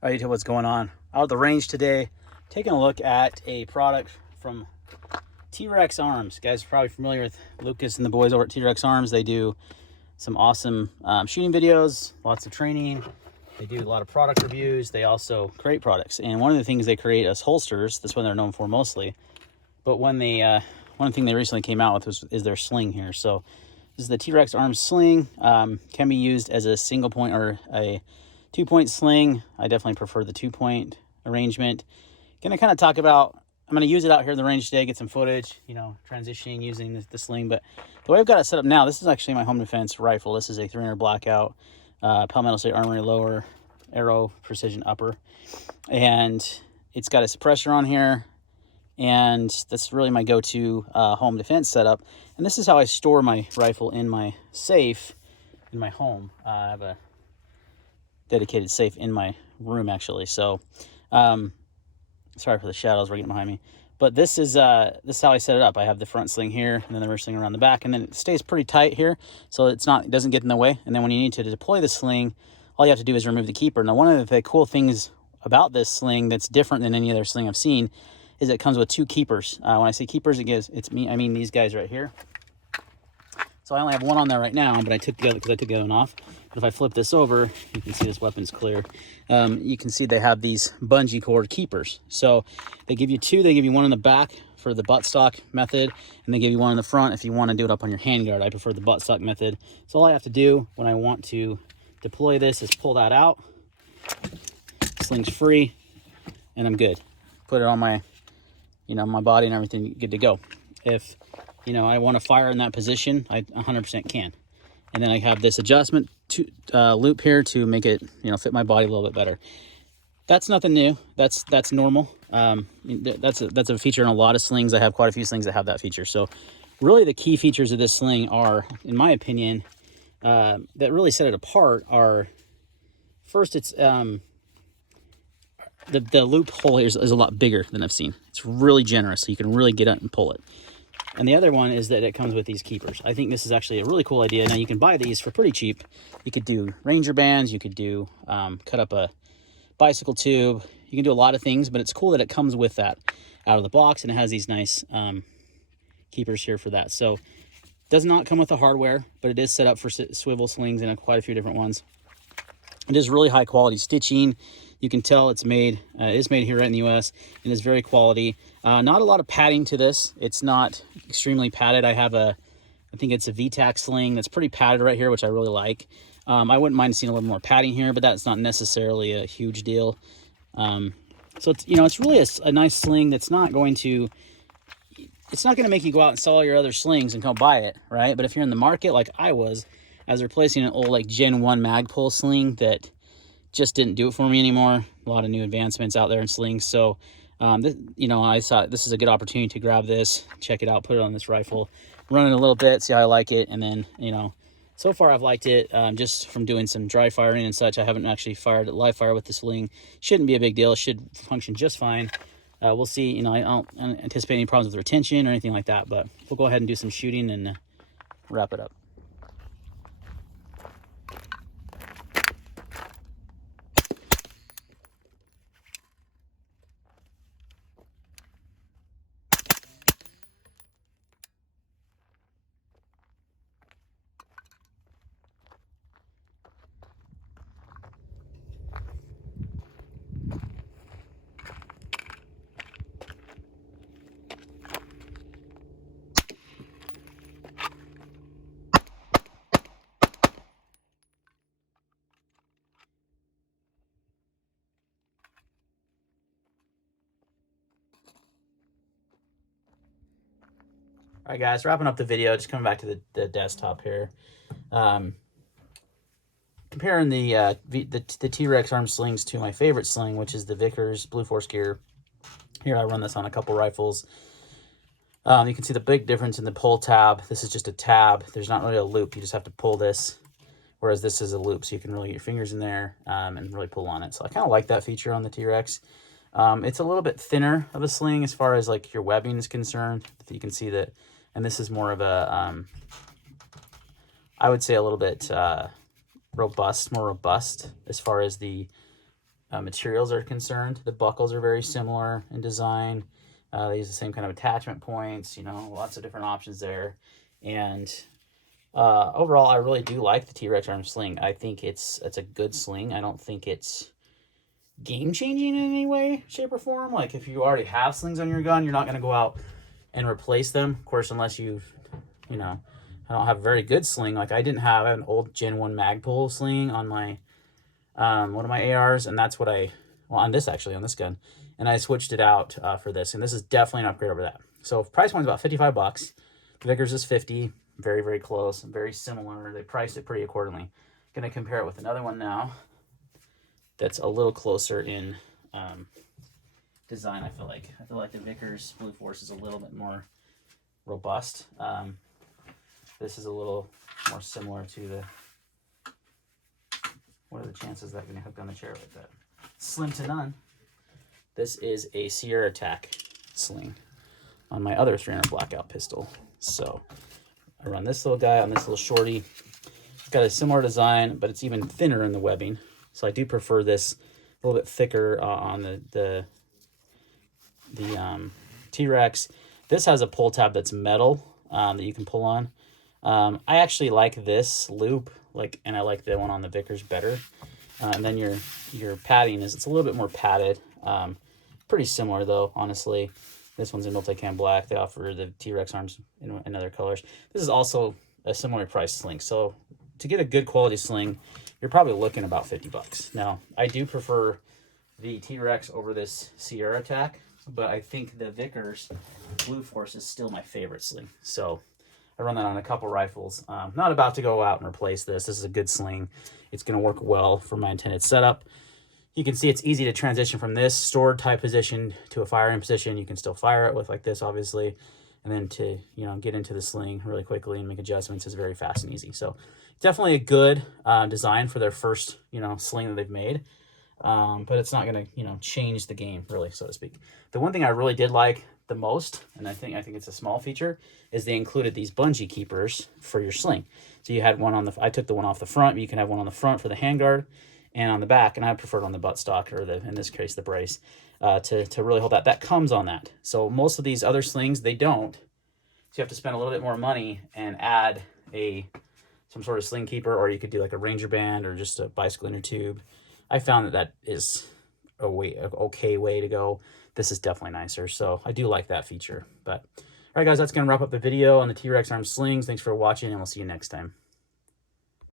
All right, what's going on? Out of the range today, taking a look at a product from T.Rex Arms. You guys are probably familiar with Lucas and the boys over at T.Rex Arms. They do some awesome shooting videos, lots of training. They do a lot of product reviews. They also create products. And one of the things they create is holsters. That's what they're known for mostly. But when they, one thing they recently came out with is their sling here. So this is the T.Rex Arms sling. Can be used as a single point or a 2-point sling. I definitely prefer the 2-point arrangement. Gonna kind of talk about, I'm gonna use it out here in the range today, get some footage, you know, transitioning using the sling. But the way I've got it set up now, this is actually my home defense rifle. This is a 300 blackout, Palmetto State Armory lower, arrow precision upper. And it's got a suppressor on here. And that's really my go-to home defense setup. And this is how I store my rifle in my safe in my home. I have a dedicated safe in my room, actually. So sorry for the shadows we're getting behind me, but this is how I set it up. I have the front sling here and then the rear sling around the back, and then it stays pretty tight here, so it doesn't get in the way. And then when you need to deploy the sling, all you have to do is remove the keeper. Now, one of the cool things about this sling that's different than any other sling I've seen is it comes with 2 keepers. When I say keepers, I mean these guys right here. So I only have one on there right now, but I took the other one off. But if I flip this over, you can see this weapon's clear. You can see they have these bungee cord keepers. So they give you 2. They give you one in the back for the buttstock method, and they give you one in the front if you want to do it up on your handguard. I prefer the buttstock method. So all I have to do when I want to deploy this is pull that out. Sling's free, and I'm good. Put it on my, my body and everything, good to go. If I want to fire in that position, I 100% can. And then I have this adjustment loop here to make it, fit my body a little bit better. That's nothing new. That's normal. That's a feature in a lot of slings. I have quite a few slings that have that feature. So really the key features of this sling are, in my opinion, that really set it apart are, first, it's the loophole here is a lot bigger than I've seen. It's really generous, so you can really get up and pull it. And the other one is that it comes with these keepers. I think this is actually a really cool idea. Now, you can buy these for pretty cheap. You could do Ranger bands. You could do cut up a bicycle tube. You can do a lot of things, but it's cool that it comes with that out of the box, and it has these nice keepers here for that. So it does not come with the hardware, but it is set up for swivel slings and quite a few different ones. It is really high quality stitching. You can tell it's made, it is made here right in the US, and is very quality. Not a lot of padding to this. It's not extremely padded. I think it's a VTAC sling that's pretty padded right here, which I really like. I wouldn't mind seeing a little more padding here, but that's not necessarily a huge deal. So it's really a nice sling that's not going to, it's not going to make you go out and sell all your other slings and come buy it, right? But if you're in the market like I was replacing an old Gen 1 Magpul sling that just didn't do it for me anymore. A lot of new advancements out there in slings. So, I thought this is a good opportunity to grab this, check it out, put it on this rifle, run it a little bit, see how I like it. And then, so far I've liked it just from doing some dry firing and such. I haven't actually fired at live fire with the sling. Shouldn't be a big deal. It should function just fine. We'll see. I don't anticipate any problems with retention or anything like that, but we'll go ahead and do some shooting and wrap it up. All right, guys, wrapping up the video, just coming back to the desktop here. Comparing the T.Rex arm slings to my favorite sling, which is the Vickers Blue Force Gear. Here, I run this on a couple rifles. You can see the big difference in the pull tab. This is just a tab. There's not really a loop. You just have to pull this, whereas this is a loop, so you can really get your fingers in there and really pull on it. So I kind of like that feature on the T.Rex. It's a little bit thinner of a sling as far as like your webbing is concerned. You can see that. And this is more of a, I would say a little bit more robust as far as the materials are concerned. The buckles are very similar in design. They use the same kind of attachment points, you know, lots of different options there. And overall, I really do like the T-Rex arm sling. I think it's a good sling. I don't think it's game-changing in any way, shape, or form. Like, if you already have slings on your gun, you're not going to go out and replace them. Of course, unless you know, I don't have a very good sling. Like, I have an old Gen 1 Magpul sling on my, one of my ARs, and that's what well, on this gun, and I switched it out for this, and this is definitely an upgrade over that. So price point's about 55 bucks. The Vickers is 50, very, very close, very similar. They priced it pretty accordingly. Gonna compare it with another one now that's a little closer in design. I feel like the Vickers Blue Force is a little bit more robust. This is a little more similar to the, what are the chances that I'm gonna hook on the chair like that? Slim to none. This is a Sierra Attack sling on my other 300 Blackout pistol. So I run this little guy on this little shorty. It's got a similar design, but it's even thinner in the webbing. So I do prefer this a little bit thicker on the T-Rex. This has a pull tab that's metal that you can pull on. I actually like this loop, and I like the one on the Vickers better. And then your padding it's a little bit more padded. Pretty similar though, honestly. This one's in multicam black. They offer the T-Rex arms in other colors. This is also a similar price sling. So to get a good quality sling, you're probably looking about 50 bucks. Now, I do prefer the T-Rex over this Sierra Attack, but I think the Vickers Blue Force is still my favorite sling. So I run that on a couple rifles. Not about to go out and replace this. This is a good sling. It's going to work well for my intended setup. You can see it's easy to transition from this stored type position to a firing position. You can still fire it with like this, obviously, and then to, you know, get into the sling really quickly and make adjustments is very fast and easy. So definitely a good design for their first, you know, sling that they've made. But it's not going to, you know, change the game really, so to speak. The one thing I really did like the most, and I think it's a small feature, is they included these Bungee Keepers for your sling. So you had one on I took the one off the front, but you can have one on the front for the handguard and on the back, and I preferred on the buttstock, or in this case, the brace, to really hold that. That comes on that. So most of these other slings, they don't. So you have to spend a little bit more money and add some sort of sling keeper, or you could do like a Ranger band or just a bicycle inner tube. I found that is a okay way to go. This is definitely nicer, so I do like that feature. But all right, guys, that's going to wrap up the video on the T-Rex arm slings. Thanks for watching, and we'll see you next time.